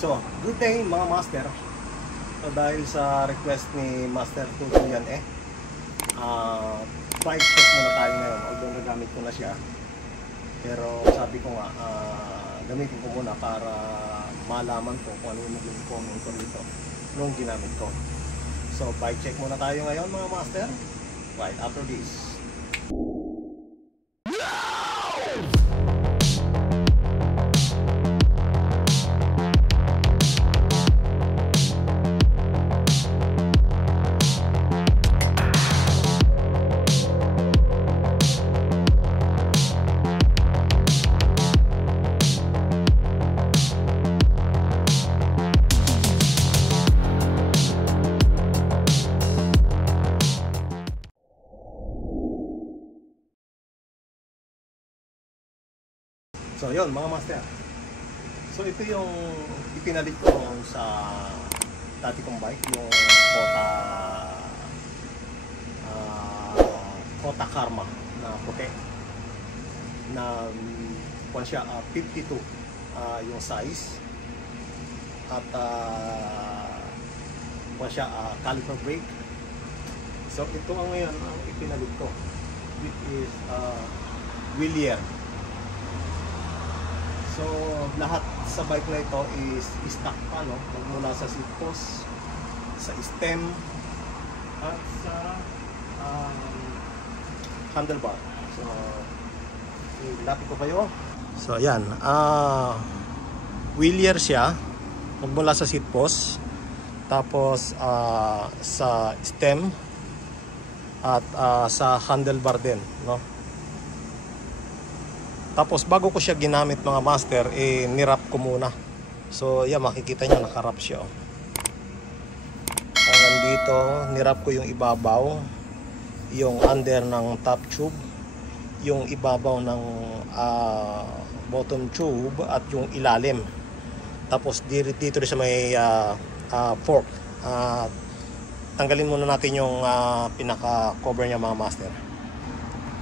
So, good day mga master. So, dahil sa request ni Master Tutu yan bike check muna tayo ngayon. Although nagamit ko na siya, pero sabi ko nga gamitin ko muna para malaman ko kung ano yung maging comment ko dito nung ginamit ko. So, bike check muna tayo ngayon mga master, right after this. So yun mga master, so ito yung ipinalit ko sa dati kong bike, yung Kota Karma na puti na kung siya 52 yung size, at kung siya caliper brake. So ito ang ngayon ang ipinalit ko, which is Willier. So, lahat sa bike na ito is stock pa, no? Magmula sa seat post, sa stem, at sa handlebar. So, ilapit ko kayo. So, ayan. Willier siya. Magmula sa seat post. Tapos, sa stem. At sa handlebar din, no? Tapos bago ko siya ginamit mga master, nirap ko muna. So yan, makikita nyo nakarap siya. Hanggang dito, nirap ko yung ibabaw, yung under ng top tube, yung ibabaw ng bottom tube, at yung ilalim. Tapos dito rin sa may fork. Tanggalin muna natin yung pinaka cover niya mga master.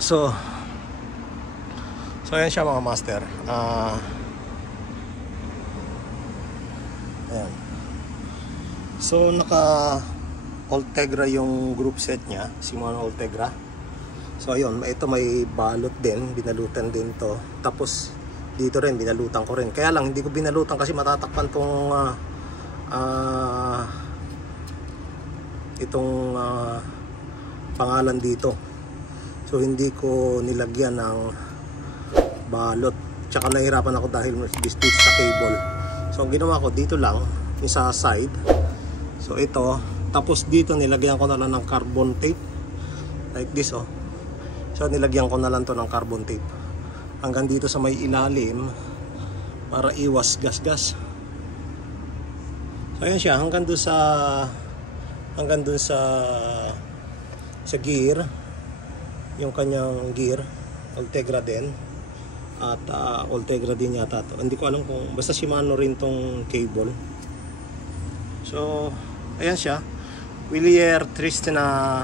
So ayan siya mga master. Ayan. So naka Ultegra yung group set niya, Shimano Ultegra. So ayun, ito may balot din, binalutan din to. Tapos dito rin binalutan ko rin. Kaya lang hindi ko binalutan kasi matatakpan tong itong pangalan dito. So hindi ko nilagyan ng balot, tsaka nahirapan ako dahil distance sa cable. So ang ginawa ko dito lang yung sa side, so ito, tapos dito nilagyan ko na lang ng carbon tape like this. So nilagyan ko na lang to ng carbon tape hanggang dito sa may ilalim para iwas gas. So ayan siya, hanggang dun sa gear, yung kanyang gear Ultegra din. At Ultegra din yata to. Hindi ko alam kung, basta Shimano rin tong cable. So ayan siya, Willier Tristan na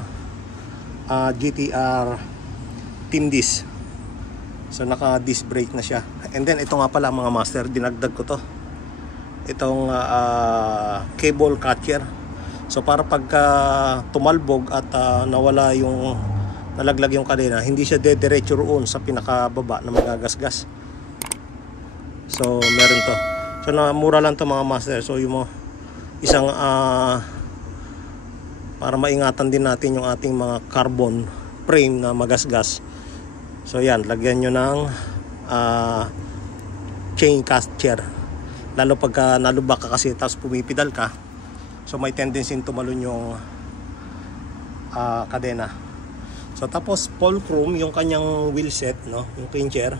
GTR Team Disc. So naka disc brake na siya. And then ito nga pala mga master, dinagdag ko to, itong cable catcher. So para pagka tumalbog at nawala yung, nalaglag yung kadena, hindi siya dediretso roon sa pinakababa na magagasgas. So meron to. So mura lang to mga master. So yung isang para maingatan din natin yung ating mga carbon frame na magasgas. So yan, lagyan nyo ng chain catcher. Lalo pagka nalubak ka kasi tapos pumipidal ka, so may tendency tumalon yung kadena. So tapos fulcrum yung kanyang wheel set, no, yung pincher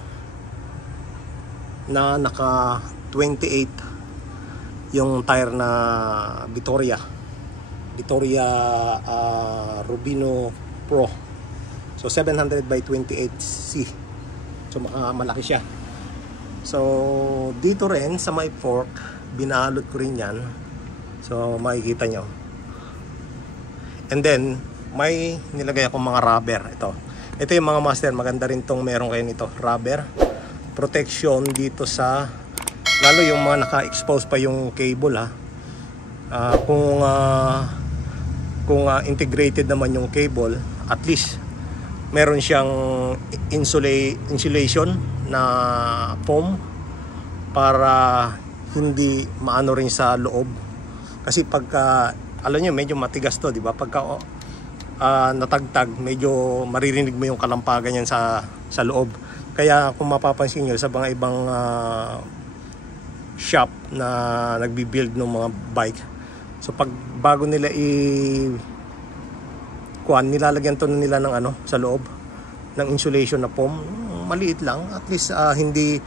na naka 28 yung tire na Vittoria Rubino Pro. So 700 by 28C. So malaki siya. So dito rin sa may fork, binalot ko rin yan. So makikita nyo. And then may nilagay akong mga rubber. Ito yung mga master, maganda rin tong meron kayo nito, rubber protection dito sa lalo yung mga naka-expose pa yung cable ha. Kung integrated naman yung cable, at least meron siyang insulation na foam para hindi maano rin sa loob. Kasi pagka alam niyo medyo matigas to, di ba? Pagka natagtag, medyo maririnig mo yung kalampagan yan sa loob. Kaya kung mapapansin niyo sa mga ibang shop na nagbi-build ng mga bike, so pag bago nila nilalagyan to nila ng ano sa loob ng insulation na foam, maliit lang, at least hindi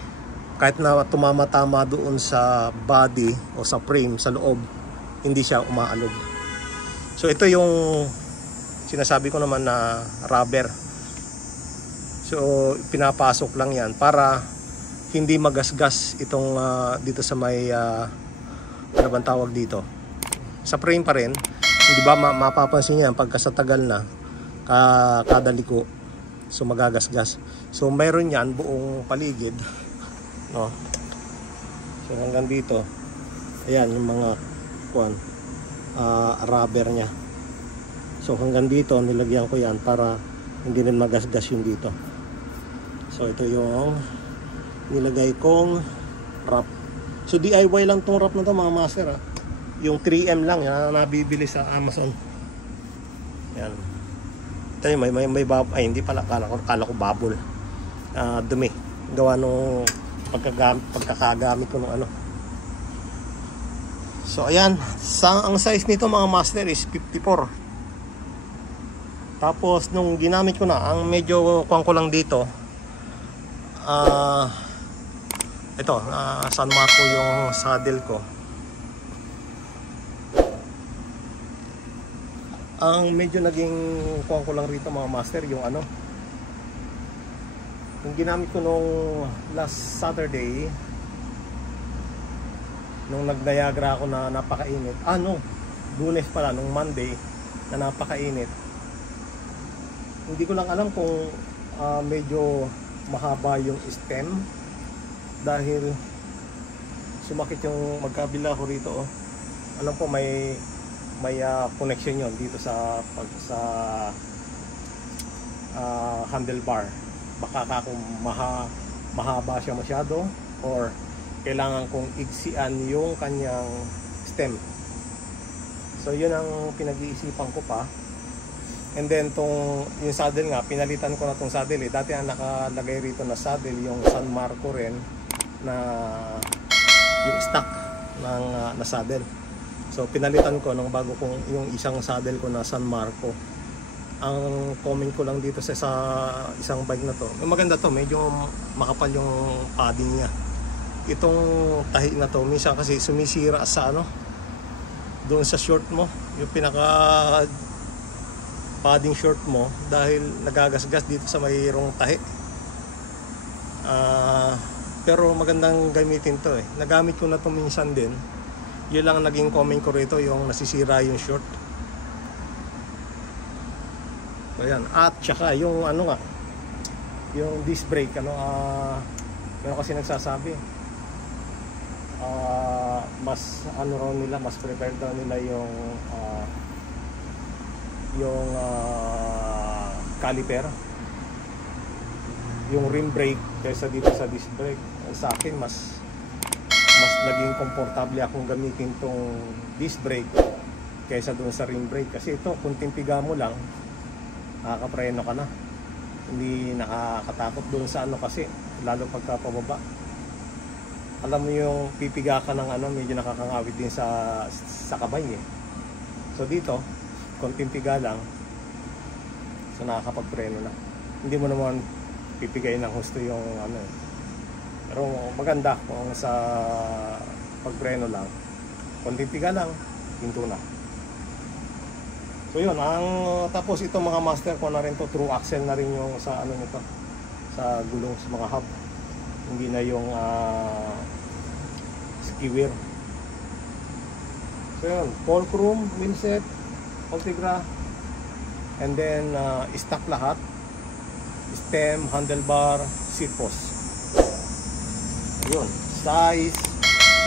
kahit na tumama-tama doon sa body o sa frame sa loob, hindi siya umaalog. So ito yung sinasabi ko naman na rubber. So pinapasok lang yan para hindi magasgas itong dito sa may ano bang tawag dito, sa frame pa rin. Hindi ba mapapansin niyan pagka sa tagal na kada liko, so magagasgas. So mayroon yan buong paligid, no? So hanggang dito, ayan yung mga rubber nya. So hanggang dito nilagyan ko yan para hindi rin magasgas yung dito. So ito yung nilagay kong wrap. So DIY lang tong wrap na to mga master ha. Yung 3M lang yan, nabibili sa Amazon. Yan. Ito may ay hindi pala, kala ko bubble. Dumi. Gawa nung pagkakagamit ko ng ano. So ayan, ang size nito mga master is 54. Tapos nung ginamit ko na, ang medyo kuwang ko lang dito, ito, San Marco yung saddle ko. Ang medyo naging kuwang ko lang rito mga master, yung ano, yung ginamit ko nung last Saturday, nung nag-Niagara ako na napakainit. Lunes pala, nung Monday na napakainit. Hindi ko lang alam kung medyo mahaba yung stem dahil sumakit yung magkabila ko rito. Alam ko may connection yon dito sa handlebar. Baka kung mahaba siya masyado or kailangan kong igsian yung kanyang stem. So yun ang pinag-iisipan ko pa. And then yung saddle nga, pinalitan ko na tong saddle eh. Dati ang nakalagay rito na saddle yung San Marco rin na yung stock na saddle. So pinalitan ko nung bago kong yung isang saddle ko na San Marco. Ang comment ko lang dito sa isang bike na to, maganda to, medyo makapal yung padding niya. Itong tahi na to minsan kasi sumisira sa doon sa short mo, yung pinaka padding short mo, dahil nagagasgas dito sa mayroong tahi. Pero magandang gamitin to eh. Nagamit ko na to minsan din. Yun lang naging comment ko rito, yung nasisira yung short. So yan. At saka yung yung disc brake, meron kasi nagsasabi mas raw nila, mas prepared daw nila yung caliper, yung rim brake kaysa dito sa disc brake. Sa akin mas naging komportable akong gamitin tong disc brake kaysa doon sa rim brake, kasi ito kunting piga mo lang nakakapreno ka na, hindi nakakatakot doon sa kasi lalo pagka pababa. Alam mo yung pipiga ka ng medyo nakakangawit din sa kabay eh. So dito konting piga lang, so nakakapagpreno na, hindi mo naman pipigayin ng husto yung pero maganda kung sa pagpreno lang, konting piga lang, pinto na. So yun, tapos ito mga master ko na rin to, true axle na rin yung sa nito, sa gulong sa mga hub, hindi na yung skiwer. So yun, fulcrum, wheelset, Ultegra, and then stock lahat, stem, handlebar, seat post. Yun, size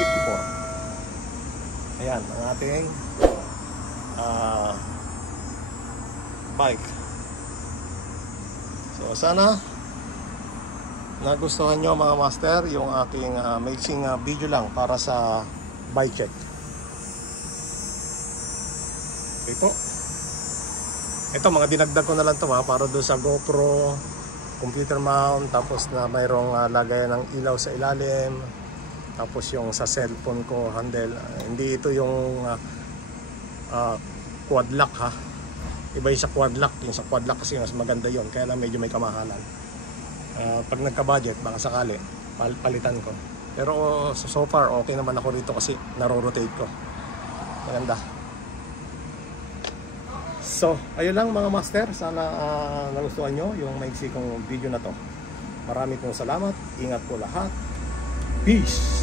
54. Ayan ang ating bike. So sana nagustuhan nyo mga master yung aking mixing video lang para sa bike check. Ito mga dinagdag ko na lang to para doon sa GoPro, computer mount, tapos na mayroong lagayan ng ilaw sa ilalim, tapos yung sa cellphone ko handle. Hindi ito yung quad lock ha, iba yung sa quad lock. Yung sa quad lock kasi mas maganda yon, kaya lang medyo may kamahalan. Pag nagka-budget baka sakali palitan ko, pero so far okay naman ako rito kasi naro-rotate ko, maganda. So ayun lang mga master, sana nagustuhan nyo yung maiksi kong video na to. Marami pong salamat, ingat po lahat, peace.